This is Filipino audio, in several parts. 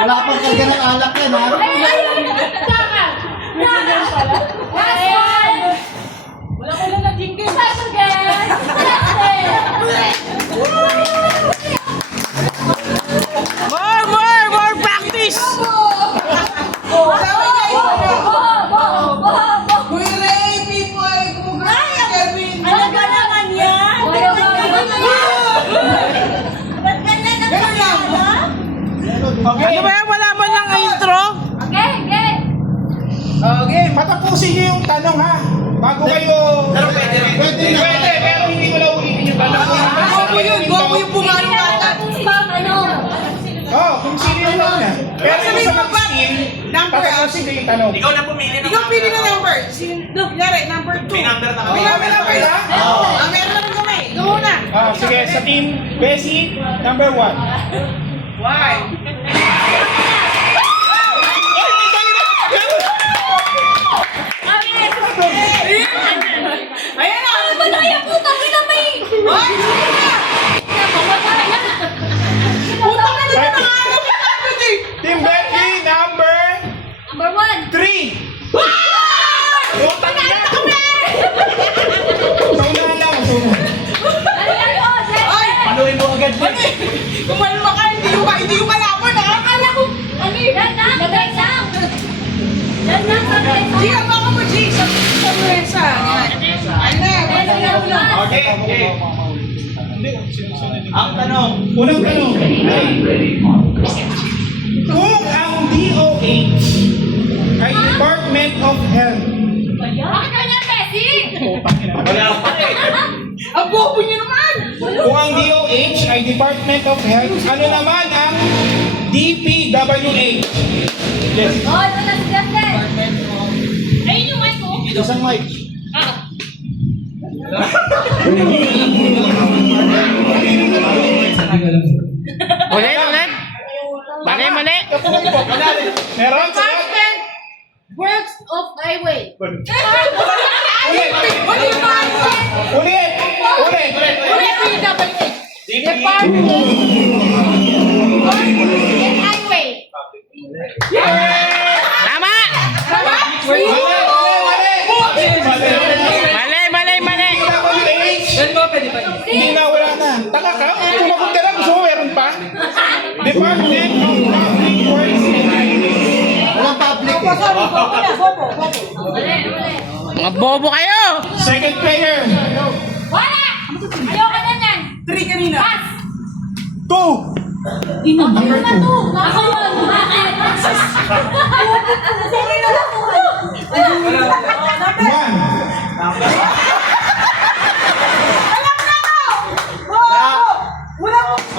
Wala ka pang karga ng alak yan, ha? Wala ko lang nag-jingle. More practice! Okay. Ano ba yan? Wala man lang intro? Okay, patapusin niyo yung tanong ha. Bago kayo... Pero pwede. Pwede, pero hindi mo lang ulitin yung tanong. Gogo yung pumarong ata. Oo, kung sino yung na. Pero yung sa mag-steam, patapusin ko yung tanong. Ikaw na pumili ng Ikaw pili na number. Kunyari, number 2. May number na kami. May number na? Meron naman kami. Ikaw muna. Sige, sa team Bessie, number 1. Why? Ayan na! Ay, sige na! Putang na dito na nga naman natin eh! Team Becky, number 3. Putang na! Saunahan lang, saunahan. Ay! Panuhin mo agad. Kumalma ka, hindi yung kalaban ha! G, ang baka mo G! Sa mesa! Okay, okay. Ang tanong. Unang tanong. Kung ang DOH ay Department of Health, Wala pa eh. Ang bobo niyo naman! kung ang DOH ay Department of Health, ano naman ang DPWH? Yes. Isang mic. Ulit. Mali. Meron? Department Works of Highway. Ulit. What is Ulit. Department and Highway. Tama! Tama? Mali. DOH. Hindi na, wala na. Taka ka? Tumagot ka lang. Gusto mo meron pa? Department of Public Works and Highways. Walang public, eh. Mga bobo kayo! Second player. Three kanina. 2.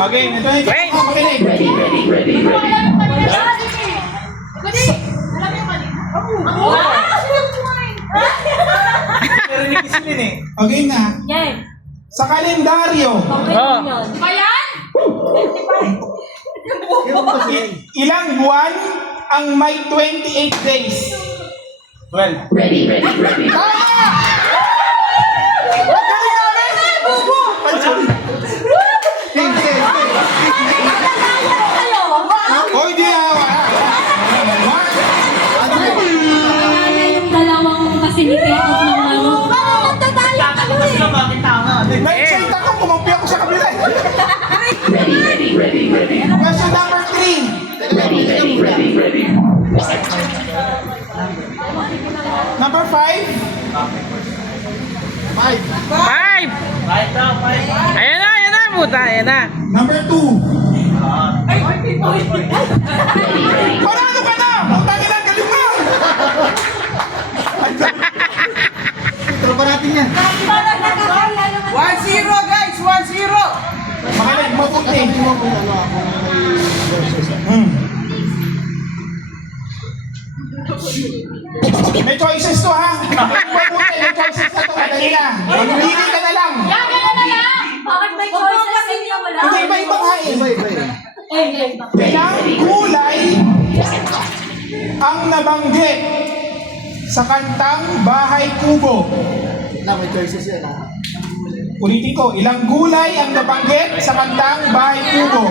Okay, ito na ito. Makinig. Narinig isilin eh. Okay na. Sa kalendaryo, ilang buwan ang may 28 days? 12. Tama! Galing namin! Oh, hindi na. Mark! Tapos na bakit tama? Na-excite ako, kumampi ako sa kabila. Question number 3. Number 5. 5. 5! Kahit na, kahit na. Ayan na, puta, ayan na. Number 2. Panalo ka na! Putangin na, galing mo! Tropa natin yan. 1-0 guys, 1-0. Makinig, maputi. May choices to ha. Mabuti, may choices na to. Madali na. Mamili ka na lang. Hindi, iba-ibang hain. Ilang kulay ang nabanggit sa kantang Bahay Kubo? May choices yan, ha? Ulitin ko, ilang gulay ang nabanggit sa kantang Bahay Kubo?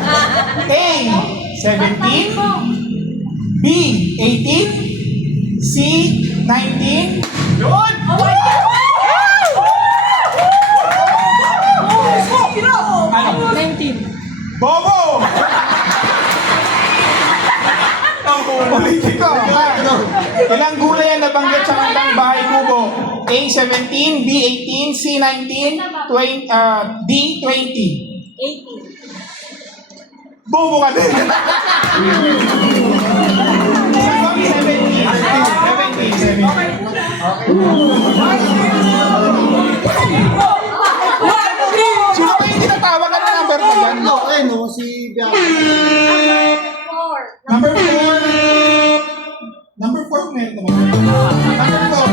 A. 17, B, 18. C, 19. Yun! Ano? 19. Bobo! Politiko. Ilang gulay ang nabanggit sa kantang Bahay Kubo? A, 17. B, 18. C, 19. D, 20. Bobo ka din. Sagot, 17. 17. Sino ba yung tinatawag na number mo yan? Ano, eh, no, si Bianca. Number 4. Number 4 meron naman. Number 4.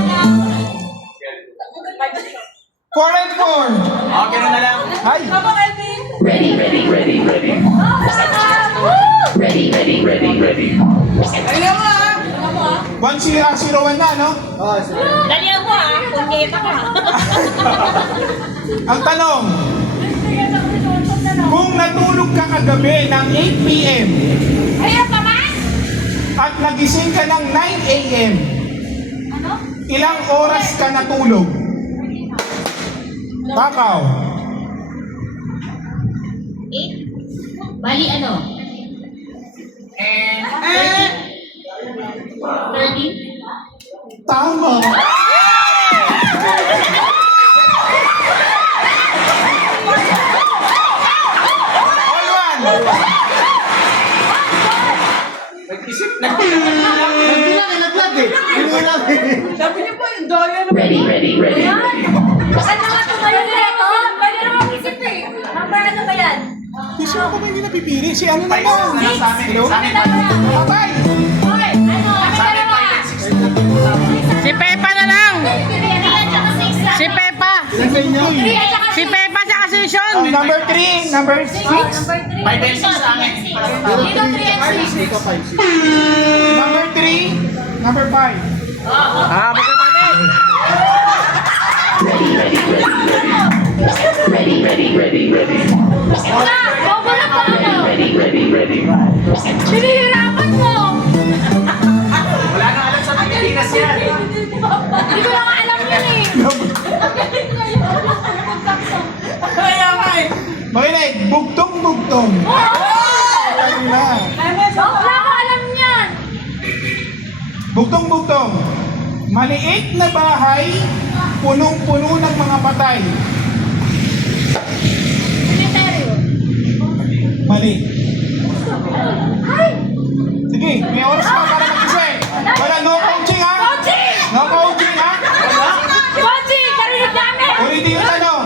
4 and 4. Okay na lang. Ay! Ready, ready, ready, ready. Ready, ready, ready, ready. 1-0-1 na, no? Oh, sige. Dalihan mo ah, punyeta ka. Ang tanong, kung natulog ka kagabi ng 8 p.m. Ayun naman! at nagising ka ng 9 a.m., ilang oras ka natulog? Takaw. Bali ano? 30? Tama. All one. Nag-isip na. Nagbilang eh. Binulang eh. Sabi niyo po yung dollar. Ready, ready, ready. Saan naman tumayo na ito? Pwede naman isip eh. Number ano ba yan? Di sino ko ba hindi napipili? Si ano na lang? Sa amin. Hello? Sa amin. Patay. Hoy, ano? Sa amin, 5 and 6. Si Pepa na lang. 3 at saka 6 lang. Si Pepa. Ilan sa inyo? 3 at saka Si Pepa sa si Sean. Number 3. Number 6. Number 3. 5 and 6 sa amin. Pero Dito 3 at 6. Ika 5, 6. Number 3. Number 5. Ah, magkapatid. Ready, ready, ready, ready. Ready, ready, ready, ready. Wala, bobo na po ano. Ready, ready, ready. Pinihirapan mo. Wala na alam sa Pilipinas yan. Hindi ko lang alam yun eh. Kaya nga eh. Makinig. Bugtong-bugtong. Ano na? Wala ko alam yan. Bugtong-bugtong. Maliit na bahay, punong-puno ng mga patay. Cemetery. Mali. Ay! Sige, may oras ka para mag-isip. Wala, no coaching ha? Coaching! No coaching ha? Coaching! Karinig namin! Ulitin yung tanong.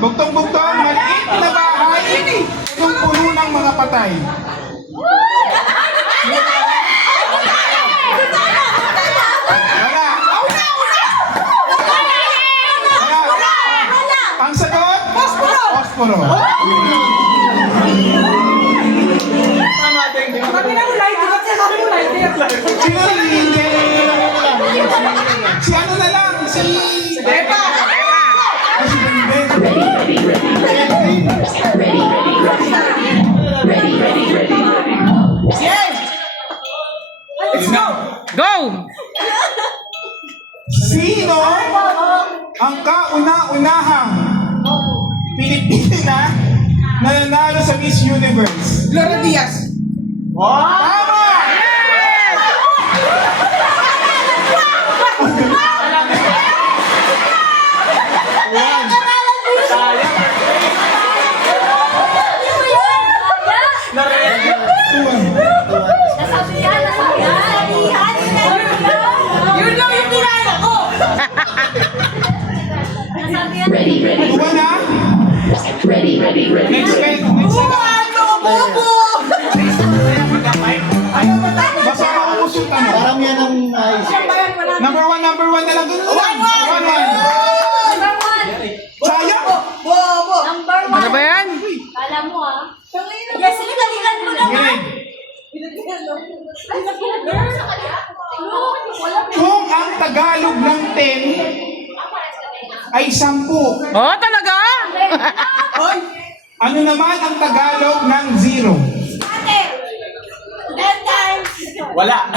Bugtong-bugtong, maliit na bahay, punong-puno ng mga patay. Wala. Ang sagot? Posporo. Sabi na ulay, di ba siya sabi ulay? Sino hindi? Si ano na lang? Si... Pepa! Ay, si Benden. Ready, ready, ready. Ready, ready, ready. Ready, ready, ready, ready. Yes! Let's go! Go! Sino ang kauna-unahang Pilipina na nanalo sa Miss Universe? Laura Diaz. Tama! Nasabi yan, nasabi yan. Yun lang yung pinala ko. Nasabi yan. Ready, ready, Tuwa na? ready, ready, ready. Next question. Next question. Ano, bobo! Basta maubos yung tanong. Parang yan ang naisip. Number one na lang dun. One. Number 1. Sayang! Bobo! Number 1. Ano ba yan? Kala mo ah. Yes, sinigalilan mo naman. Kung ang Tagalog ng 10 ay 10, Oh, talaga? ano naman ang Tagalog ng 0? 10 times. 1. Wala.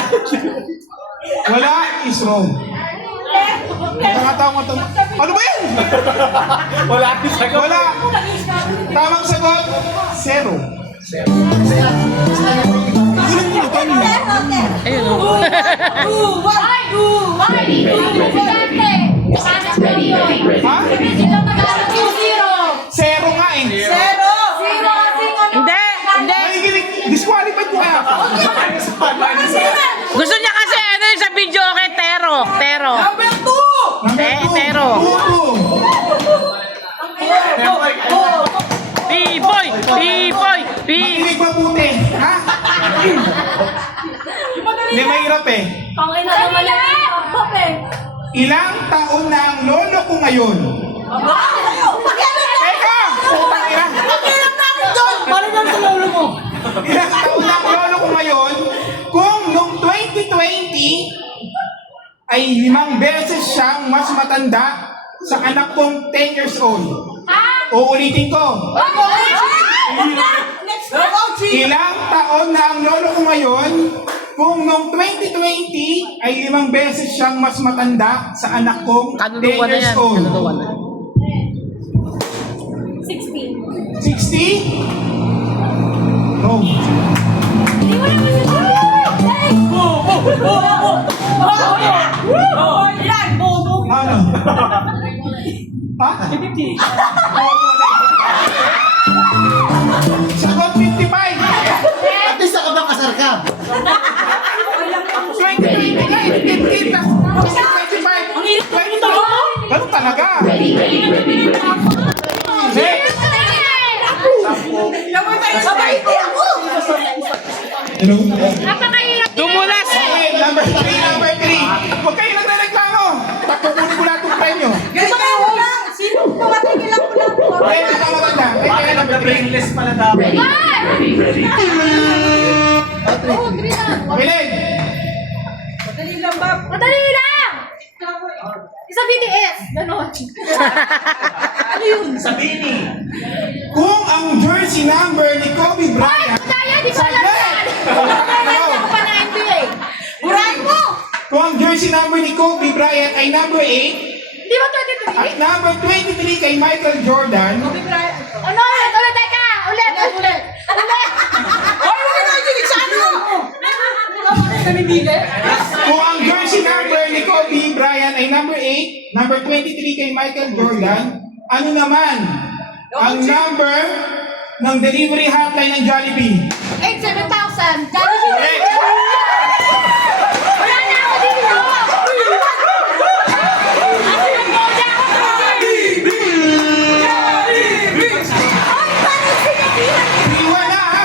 Wala is wrong. Nakatawa mo. Ano ba yan? Wala yung sagot. Wala. Tamang sagot, 0. Gulat mo ito. Ayun o. Ready, ready, ready. Ready, ready, ready. Ha? Zero nga eh. Hindi, hindi. Nakikinig. Disqualified ko kaya ako. Gusto niya kasi ano yung sa video kay Tero. Tero. Number 2! Tero. B-boy! B-boy! B! Makinig mabuti. Ha? Hindi, mahirap eh. Ilang taon na ang lolo ko ngayon? Teka! Putang ina. Ilang taon na ang lolo ko ngayon kung noong 2020 ay 5 beses siyang mas matanda sa anak kong 10 years old. Uulitin ko. Ilang taon na ang lolo ko ngayon kung noong 2020 ay 5 beses siyang mas matanda sa anak kong 10 Kaluluwa na years yan. old. Kaluluwa na. 60? Wrong. Ano? Ha? 50. Sagot 55. At least nakabakasar ka. 2020 na, 50 plus 25. Ganun talaga. Ready, ready, ready, ready. Next. Hello? Dumulas! Okay, number 3. Huwag kayo nagre-reklamo. Pagkukunin ko lahat ng premyo. Okay, maganda. Bakit ang brainless pala dapat? Ready, ready, ready. Pilig. Madali lang! Isa BTS! Ganon. Sabihin ni. Kung ang jersey number ni Kobe Bryant, Kaya, di ba alam yan? Kaya ako pa na NBA. Burahin mo! kung ang jersey number ni Kobe Bryant ay number 8 Di ba 23? at number 23 kay Michael Jordan, Ano ulit? Ulit, teka! Ulit! Ulit! kung ang jersey number ni Kobe Bryant ay number 8, number 23 kay Michael Jordan, ano naman ang number ng delivery hotline ng Jollibee? 87,000! Jollibee! Next. Wala na ako dito! Iwan na ha!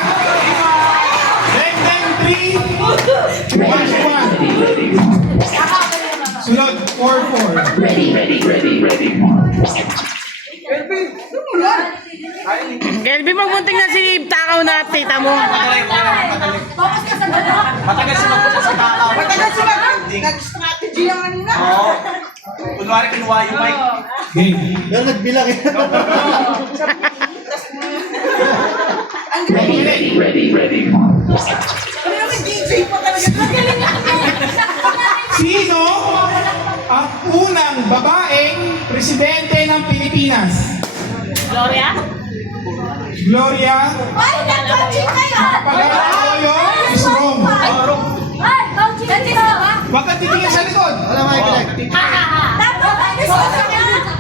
Less than 3, Ready, ready, ready. sunod 4-4. Ready, ready, ready, ready. Kelby, magmunting na si Takaw na tita mo. Focus ka sa gano'n! Matagal sumagot sa tao. Nag-strategy yung kanina. Oo. Kunwari kinuha yung mic. Game. Pero nagbilang eh. Ready, ready, ready, ready. Ano yung DJ pa talaga? Magaling ako. Sino ang unang babaeng presidente ng Pilipinas? Gloria? Gloria Ay, nag-coaching kayo! Pagkakatayo is wrong. Ay, coaching kayo! Huwag kang titingin sa likod. Wala makikinig.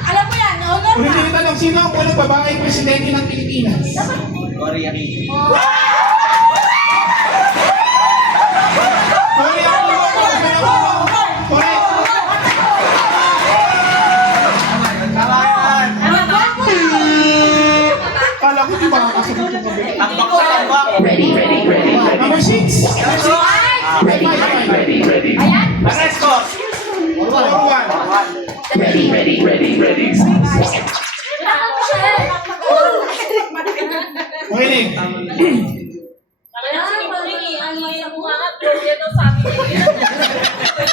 Alam mo yan, no? Ulitin yung tanong, sino ang unang babaeng presidente ng Pilipinas? Gloria King. Gloria Correct. Tama yan. Kala ko di ba kakasagot yung kabila. Tambak na tambak. Ready, ready, ready, ready. Number 6. Ready, ready, ready, ready. Ang score. 4-1. Ready, ready, ready, ready. Makinig.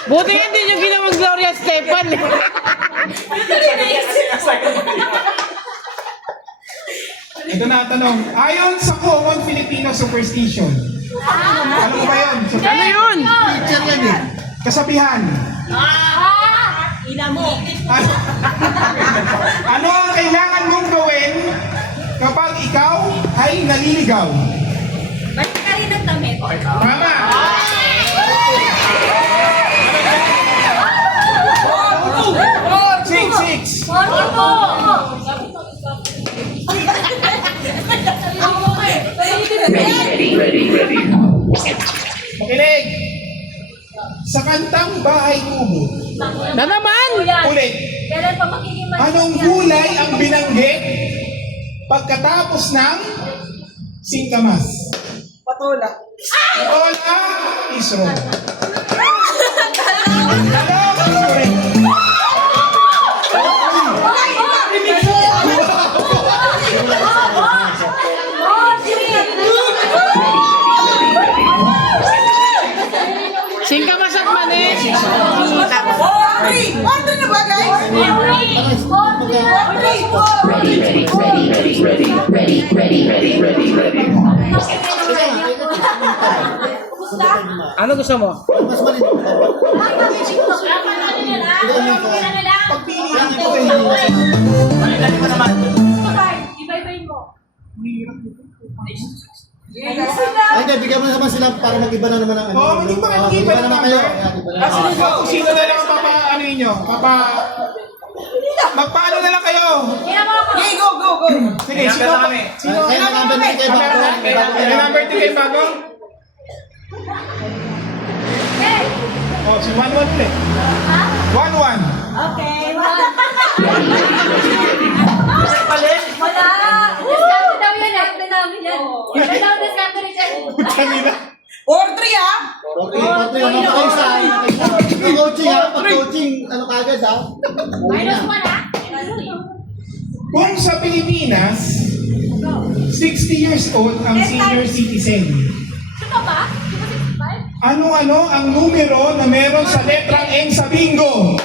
Buti hindi yung ginawang Gloria Stefan. Ito na ang tanong. Ayon sa common Filipino superstition. Alam mo ba yun? Ano yun? Teacher yan eh. Kasabihan. Ina mo. Ano ang kailangan mong gawin kapag ikaw ay naliligaw? Balik ka rin ng damit. Tama! Six. Ready. Makinig! Sa kantang Bahay Kubo, Na naman! ulit, Kailan pa magiging anong gulay ang binanggit pagkatapos ng singkamas? Patola. Ola is wrong. Talong is correct. Singkamas at mani. Order na ba, guys? Ready. Ano gusto mo? Mas malito. Pagpilihan ko kayo. Dali ko naman. Iba-ibayin mo. Ay, hindi, bigyan mo naman sila para mag-iba na naman ang ano. Oo, hindi ba Ah, mag-iba mag-iba ng naman number? kayo. Ayan, iba na. Kasi kung sino na lang ang ano ninyo, magpaano na lang kayo? Okay, go. Sige, Kaya sino? na kami. Kaya may number na kayo bago. May number 2 kayo bago? Oh, si 1-1 ulit. 1-1. Okay. Wala. Discount daw yun eh. Discount namin yan. Ito daw discount ni Chen. Kanina. Or 3, ah. Okay, pati yung mga kaisa. Pag-coaching ha, pag-coaching, ano kagad ha? Minus 1 ah. Kung sa Pilipinas, 60 years old ang senior citizen. Ito ba? Di ba 65? Ano-ano ang numero na meron sa letrang N sa bingo?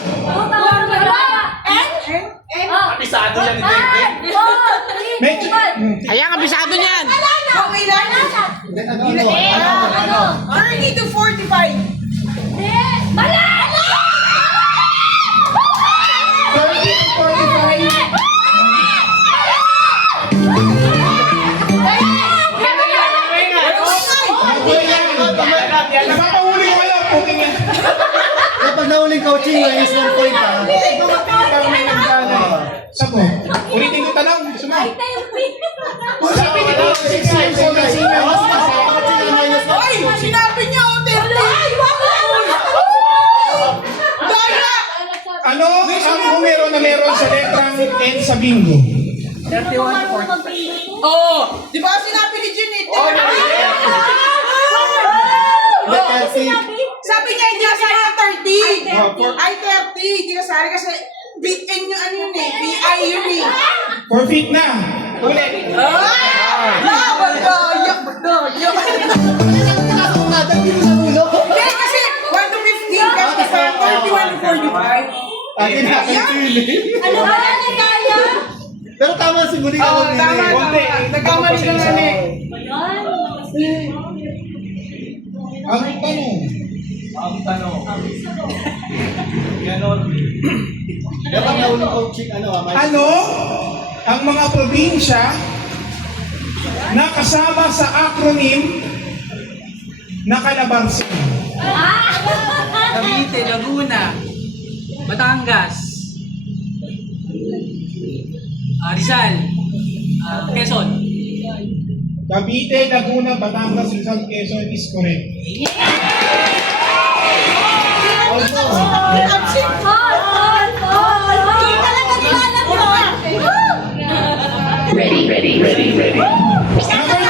Pisado yan ni David. Medyo... Ayan, kabisado niyan. Ang ilan? Ano? 30 to 45. 30 to 45. Napapahuli ko kayo, puking yan. Kapag nahuling coaching, may is 1 point ha. Sako, ulitin ko tanong. Sumunod. Kung sa Pilipinas, 6 years old ang senior citizen. Ay, sinabi niya, 30. Daya! Ano ang numero na meron sa letrang N sa bingo? Oo. Di ba sinabi ni Jin eh? Sabi niya, hindi kasali ang 30. Ay, 30. Hindi kasali kasi BN yung ano yun eh. BI yun eh. Forfeit na. Ulit. Bagaya. Hindi, kasi 1 to 15 kasi sa 31 to 45. Akin na, Ano ba yan ni Kaya? Pero tama si Muling ako. Oo, tama. Nagkamali ka nga eh. Ang tanong. Ganon. Kapag nahuling coaching, ano ha? Ano ang mga probinsya na kasama sa acronym na Calabarzon? Cavite, Laguna, Batangas, Rizal, Quezon. Cavite, Laguna, Batangas, Rizal, Quezon is correct. Ready. Number 2.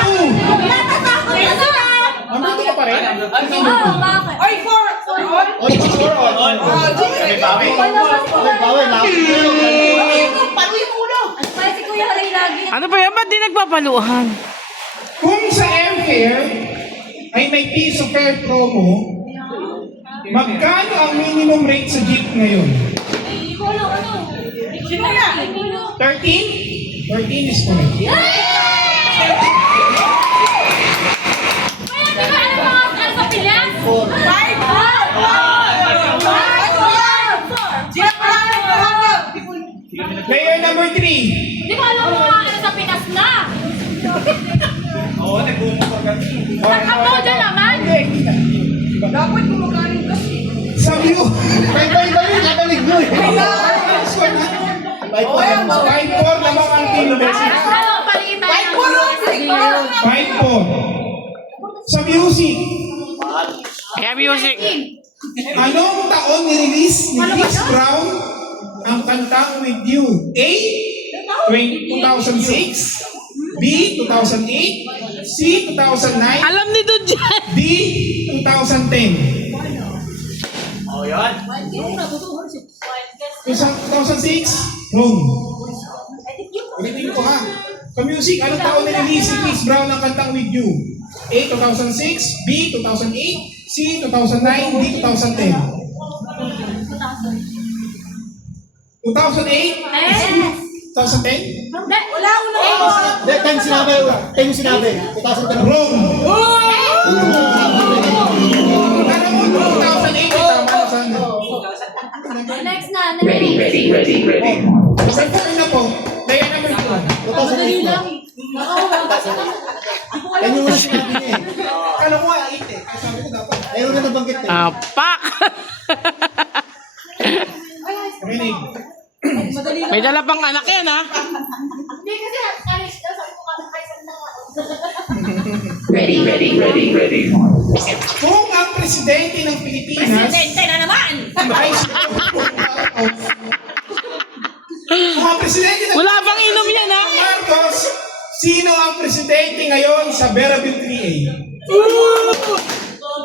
Number 2 ka pa rin? Ay, 4. On. May bawi. Okay, bawal na. Paano yung ulo? Si Kuya Ray lagi. Ano ba yan? Ba't di nagpapaluhan? Kung sa M-Fare ay may piso fare promo, magkano ang minimum rate sa jeep ngayon? Sino na? 13? 13 is correct. Kuya, di ba alam mga sa Pilas? Nakapo dyan naman. Dapat kumakain kasi. Sa view. Bye-bye, nabalik mo eh. Bye-bye. 5-4 naman ang team Beses. Ano, palitan. Ay, puro! 5-4. Sa music. Kaya music. Anong taon nirelease ni Chris Brown ang kantang With You? A. 2006, B. 2008, C. 2009, Alam ni Dud yan. D. 2010. Oh, yun. 2006, wrong. Ulitin ko ha. Sa music, anong taon nirelease ni Chris Brown ang kantang With You? A. 2006, B. 2008, C. 2009, D. 2010. 2008? 2010? Wala. Hindi, 10 sinabi. 10 sinabi. 2010. Wrong. Alam mo, 2008, tama na sana. Next na. Ready, ready, ready, ready. Ano na po? Kaya naman ito. 2008 na. Yan yung mga sinabi niya eh. Kala ko nga, 8 eh. Kaya sabi ko dapat. Ayaw na nabanggit eh. Pak! Rinig. May dala pang anak yan, ha? Hindi kasi, alis daw, sabi ko kakaisan na ako. Ready, ready, ready, ready. Kung ang presidente ng Pilipinas na naman! ay kung ang presidente ng Wala pang inom yan, ha? Marcos, sino ang presidente ngayon sa Beraville 3A?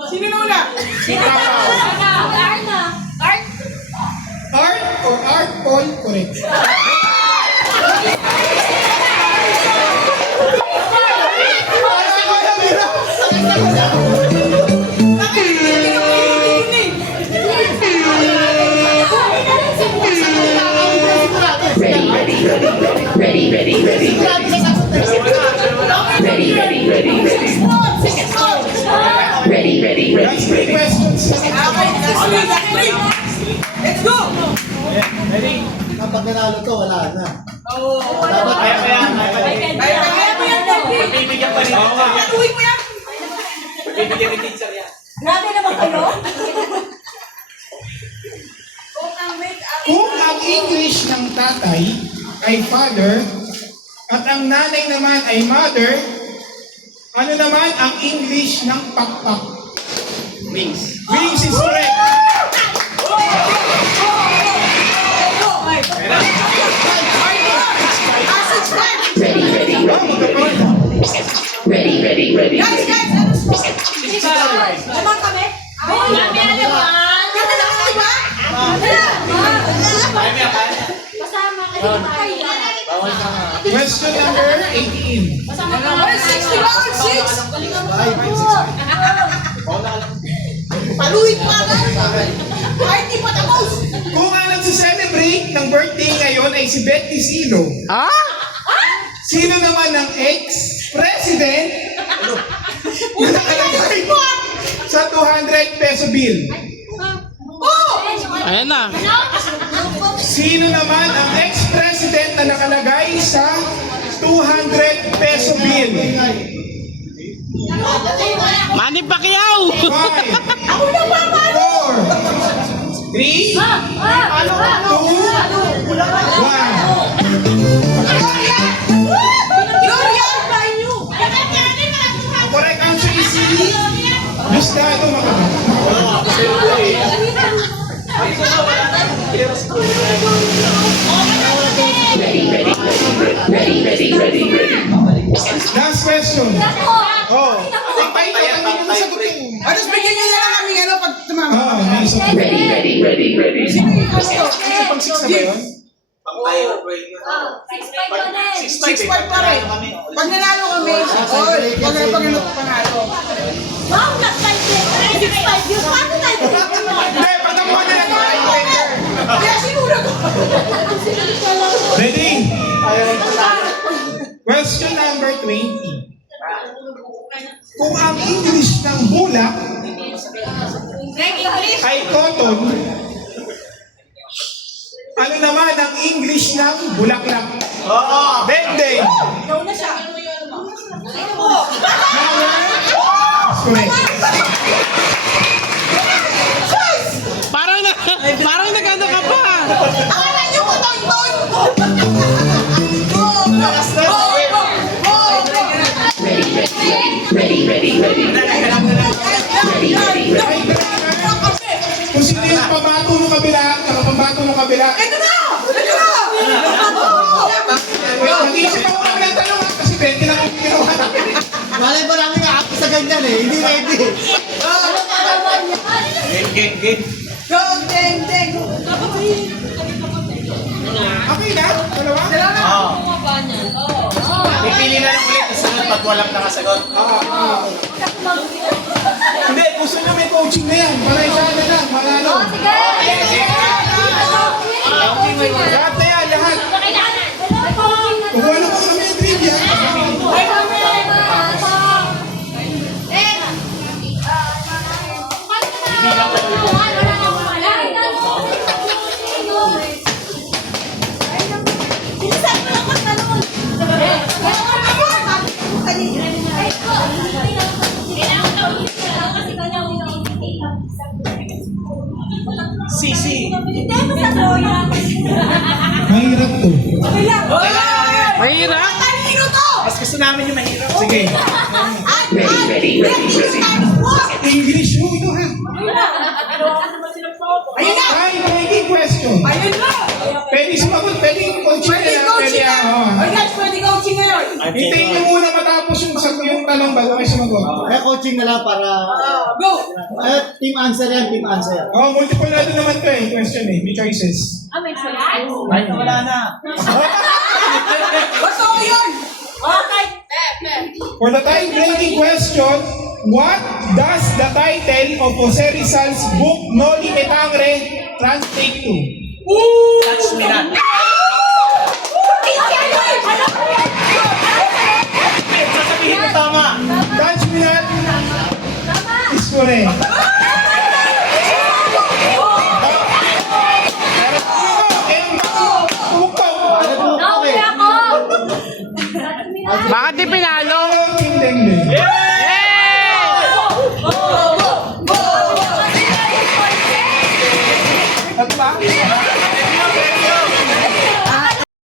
Sino na una? Art na. Art. Art or Art Paul? Correct. Ready, ready, ready, ready, ready, ready, ready. Ready, ready, ready, ready. Ready, ready, ready, That's 3 ready. questions. Let's go! Kapag nanalo to, wala na. Dapat Kaya, Kaya mo yan, David! Bibigyan pa rin. Gagawin mo yan! Bibigyan ni teacher yan. Grabe naman kayo! Kung ang English ng tatay ay father at ang nanay naman ay mother, ano naman ang English ng pakpak? Wings. Wings is correct. Ready, ready, Oh, magkapit. ready, ready, ready, Guys, ready. guys! Ano score? Naman kami? Mami, alam mo. Ganda na kami ba? Ay, may akala. Kasama ka din tayo. Question number 18. Kasama ka. All 60 ba? All 6? Paluin mo agad! Kahit di pa tapos! Kung ang nagsiselebrate ng birthday ngayon ay si Betty Silo, Ha? sino naman ang ex-president na nakalagay sa 200 peso bill? Ayan na. Sino naman ang ex-president na nakalagay sa 200 peso bill? Manny Pacquiao! 5, 4, 3, 2, 1. Gloria! Correct answer is C. Gustavo Macapagal. Ready, ready, ready, ready, ready, ready. Last question. Oh. Pantay yan, pantay. Tapos bigyan nyo na lang kami ano pag tumama. Oh, may isa pa. Ready, ready, ready, ready. Sino yung ano to? Pang 6 na ba yun? Pantay ang break. 6-5 6-5 pa rin. Pag nanalo kami, all. Pag panalo panalo. Wow, nag-5 6-5 yun. Paano tayo? Hindi, pagkakuha na lang tayo. Kaya sinura ko. Ready? Question number 20. Kung ang English ng bulak ay cotton, ano naman ang English ng bulaklak? Oo. Dendeng. Nauna siya. Correct. Parang nag-ano ka pa. Akala niyo ko tonton! Go! Go! Kung sino yung pambato ng kabila, nakapambato ng kabila. Ito na! Ito na! Mag-iisip ako kami ng tanong ha, kasi 20 lang ang ginawa namin. Malay ba namin ako sa ganyan eh, hindi ready. Go, ding, ding! Okay na? Dalawa? Pipili na lang ulit ang sagot pag walang nakasagot. Hindi, gusto nyo may coaching na yan. Para isa na lang, manalo. Lahat na yan, lahat. Kung wala ko kami yung trivia. Sisi. Mahirap to. Mahirap. Talino to! Mas gusto namin yung mahirap. Sige. English mo, ito ha. Ayun na! Ay, making question. Ayun na! Pwede sumagot, pwede yung coaching na Pwede lang. coaching na! Ay, guys, pwede coaching ngayon! Hintayin nyo muna matapos yung tanong bago kayo sumagot. Kaya coaching na lang para... Go! Team answer yan, team answer. Oh, multiple na din naman to eh, question eh. May choices. Kahit wala na. Basta ko yun! Okay! For the time-breaking question, what does the title of Jose Rizal's book Noli Me Tangere translate to? Touch me not. Sasabihin ko tama. Touch me not is correct. Bakit di pinalo? King Deng Deng.